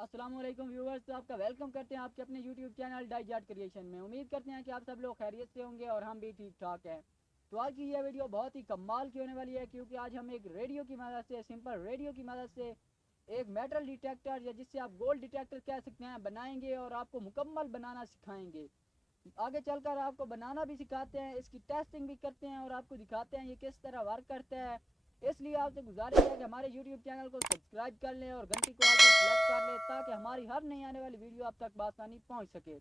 अस्सलाम वालेकुम व्यूवर्स, तो आपका वेलकम करते हैं आपके अपने यूट्यूब चैनल डाइजार्ट क्रिएशन में। उम्मीद करते हैं कि आप सब लोग खैरियत से होंगे और हम भी ठीक ठाक हैं। तो आज की यह वीडियो बहुत ही कमाल की होने वाली है, क्योंकि आज हम एक रेडियो की मदद से, सिंपल रेडियो की मदद से एक मेटल डिटेक्टर या जिससे आप गोल्ड डिटेक्टर कह सकते हैं बनाएंगे और आपको मुकम्मल बनाना सिखाएंगे। आगे चलकर आपको बनाना भी सिखाते हैं, इसकी टेस्टिंग भी करते हैं और आपको दिखाते हैं ये किस तरह वर्क करता है। इसलिए आपसे गुजारिश है कि हमारे YouTube चैनल को सब्सक्राइब कर लें और घंटी को ऑल पर सेलेक्ट कर लें, ताकि हमारी हर नई आने वाली वीडियो आप तक बआसानी पहुंच सके।